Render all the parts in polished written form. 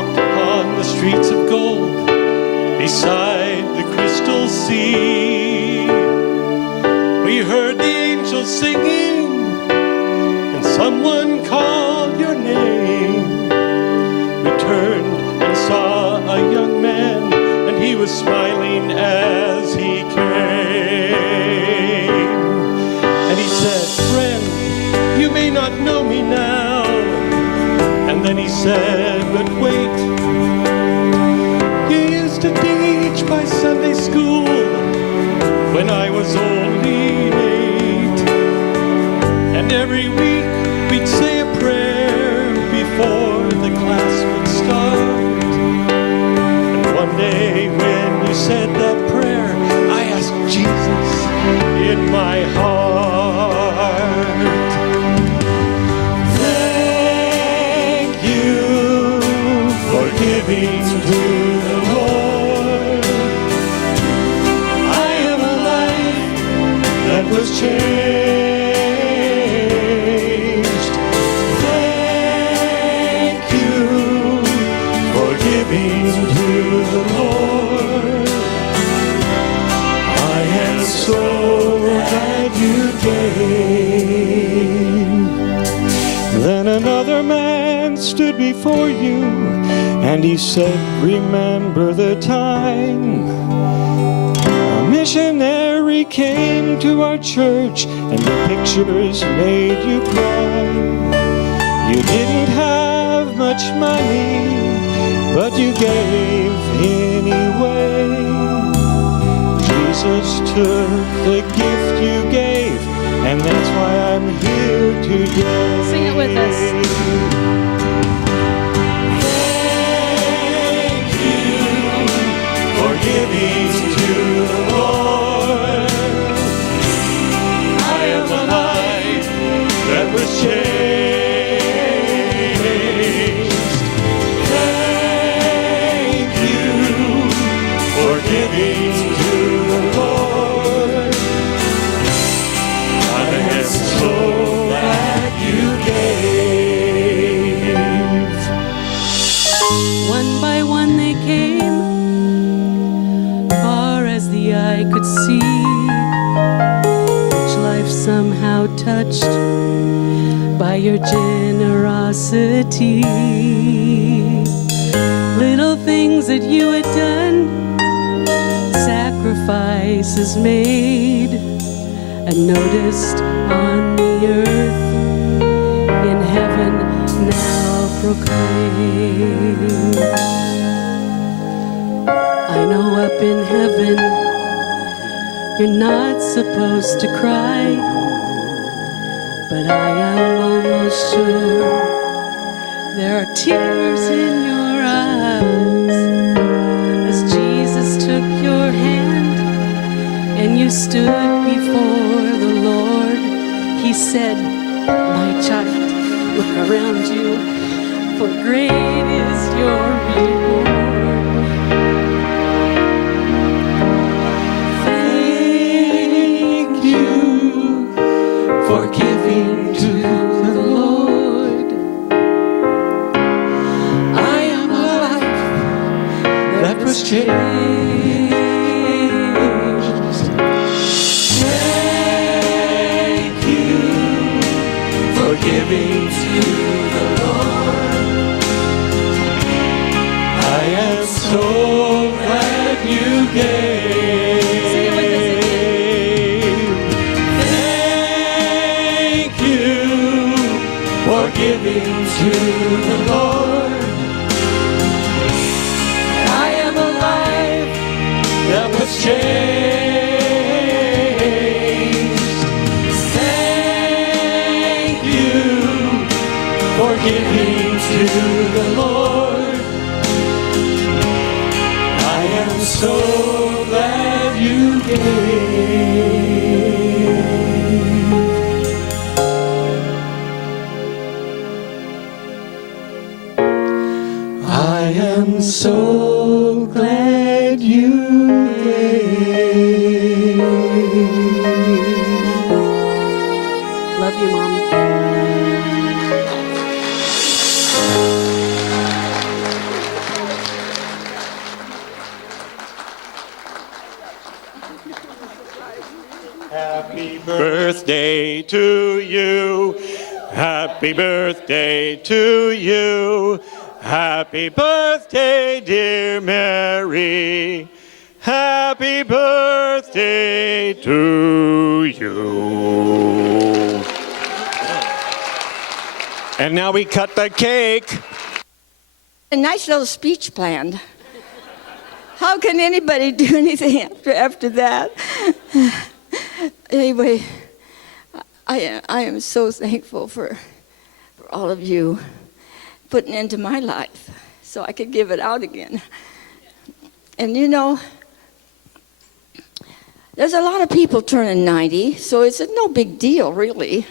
walked upon the streets of gold beside the crystal sea. We heard the angels singing, and someone called your name. We turned and saw a young man, and he was smiling as he came. And he said, "Friend, you may not know me now." And then he said, "But wait, you used to teach my Sunday school when I was only 8. And every week we'd say a prayer before the class would start. And one day when you said that prayer, I asked Jesus in my heart. Thank you for giving to the Lord. I am a life that was changed. Thank you for giving to the Lord. I am so glad you gave." Then another man stood before you, and he said, "Remember the time a missionary came to our church, and the pictures made you cry. You didn't have much money, but you gave anyway. Jesus took the gift you gave, and that's why I'm here today." Sing it with us. Thank you for giving to the Lord. I am a life that was changed. Thank you for giving to the Lord. I am so glad you gave. One by one they came, far as the eye could see, each life somehow touched by your generosity. Little things that you had done, sacrifices made, and noticed on the earth, in heaven now proclaim. I know up in heaven you're not supposed to cry, but I am almost sure there are tears in your eyes as Jesus took your hand and you stood before the Lord. He said, "My child, look around you, for great is your reward." Thank you for giving to the Lord. I am a life that was changed. Thank you for giving to the Lord. I am so glad you gave. Sing it with us Thank you for giving to the Lord. I am a life that was changed. Thank you for giving to the Lord. I am so glad you gave. I am so glad you gave. Love you, Mom. birthday to you. Happy birthday to you. Happy birthday, dear Mary. Happy birthday to you. And now we cut the cake. A nice little speech planned. How can anybody do anything after that? Anyway, I am so thankful for all of you putting into my life so I could give it out again. And you know, there's a lot of people turning 90, so it's no big deal, really.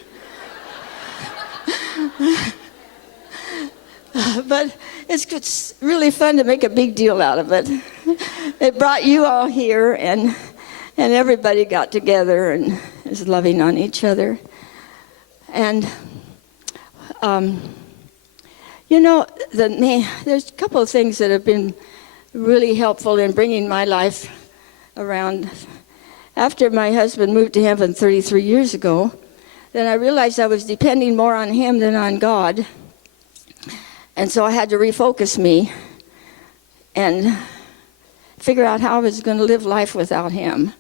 But it's really fun to make a big deal out of it. It brought you all here, and everybody got together and is loving on each other. And, you know, there's a couple of things that have been really helpful in bringing my life around. After my husband moved to heaven 33 years ago, then I realized I was depending more on him than on God. And so I had to refocus me and figure out how I was going to live life without him.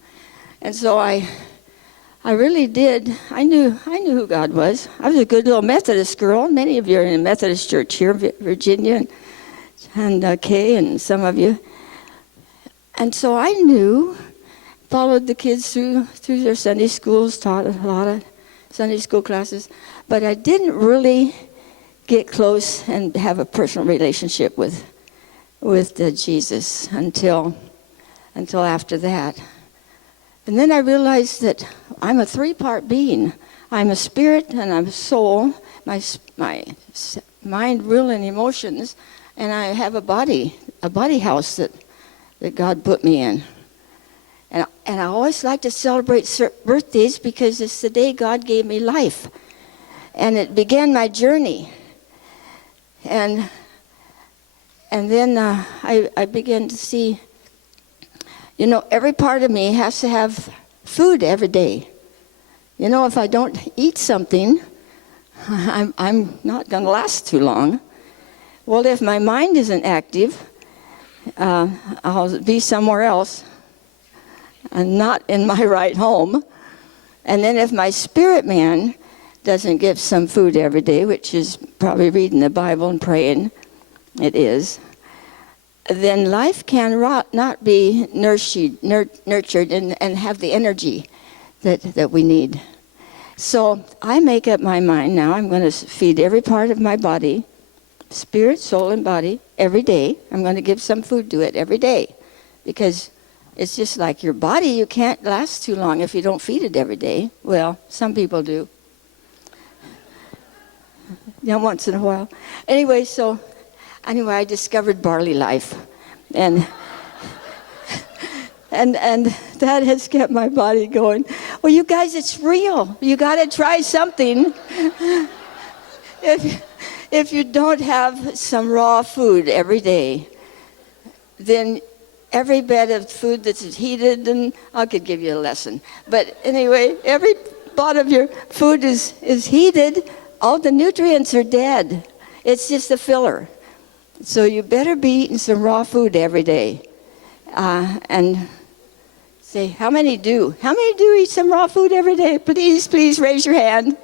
And so I really did. I knew who God was. I was a good little Methodist girl. Many of you are in a Methodist church here, Virginia, and Kay, and some of you. And so I knew, followed the kids through their Sunday schools, taught a lot of Sunday school classes, but I didn't really get close and have a personal relationship with Jesus until after that. And then I realized that I'm a three-part being. I'm a spirit and I'm a soul, my mind, will, and emotions, and I have a body house that God put me in. And I always like to celebrate birthdays because it's the day God gave me life. And it began my journey. And then I began to see, you know, every part of me has to have food every day. You know, if I don't eat something, I'm not going to last too long. Well, if my mind isn't active, I'll be somewhere else and not in my right home. And then if my spirit man doesn't get some food every day, which is probably reading the Bible and praying, it is, then life can not be nurtured and have the energy that we need. So I make up my mind now. I'm going to feed every part of my body, spirit, soul, and body, every day. I'm going to give some food to it every day, because it's just like your body. You can't last too long if you don't feed it every day. Well, some people do. Yeah, once in a while. Anyway, I discovered Barley Life, and that has kept my body going. Well, you guys, it's real. You got to try something. If you don't have some raw food every day, then every bed of food that's heated, and I could give you a lesson. But anyway, every pot of your food is heated. All the nutrients are dead. It's just a filler. So you better be eating some raw food every day. And say, how many do? How many do eat some raw food every day? Please raise your hand.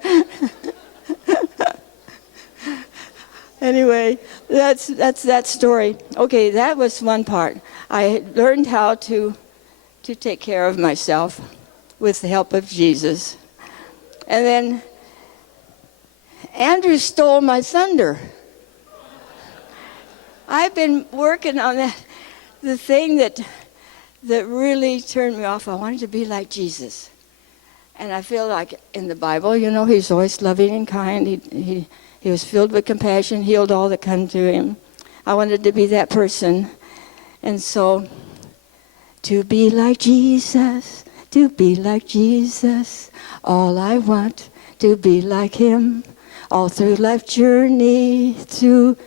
Anyway, that's that story. Okay, that was one part. I learned how to take care of myself with the help of Jesus. And then Andrew stole my thunder. I've been working on the thing that really turned me off. I wanted to be like Jesus. And I feel like in the Bible, you know, he's always loving and kind. He was filled with compassion, healed all that come to him. I wanted to be that person. And so, to be like Jesus, to be like Jesus, all I want to be like him. All through life journey, through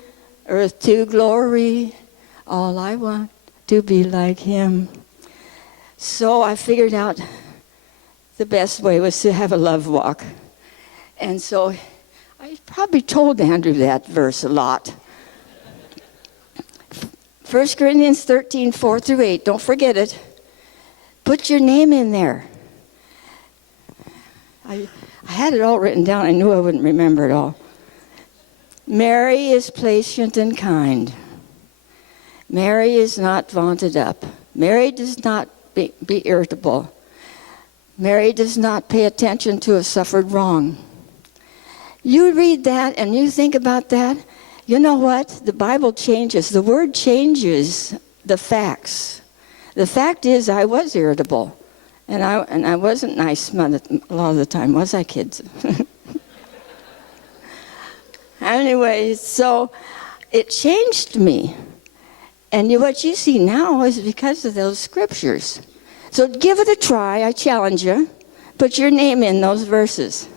earth to glory, all I want to be like him. So I figured out the best way was to have a love walk. And so I probably told Andrew that verse a lot. 1 Corinthians 13, 4 through 8. Don't forget it. Put your name in there. I had it all written down. I knew I wouldn't remember it all. Mary is patient and kind. Mary is not vaunted up. Mary does not be irritable. Mary does not pay attention to a suffered wrong. You read that and you think about that, you know what? The Bible changes. The word changes the facts. The fact is I was irritable. And I wasn't nice a lot of the time, was I, kids? Anyway, so it changed me. And what you see now is because of those scriptures. So give it a try. I challenge you. Put your name in those verses.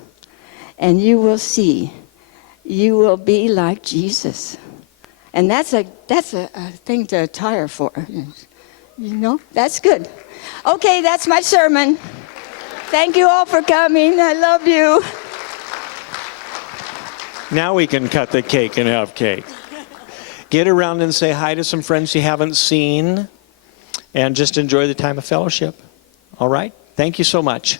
And you will see. You will be like Jesus. And that's a thing to attire for. You know? That's good. Okay, that's my sermon. Thank you all for coming. I love you. Now we can cut the cake and have cake. Get around and say hi to some friends you haven't seen, and just enjoy the time of fellowship. All right? Thank you so much.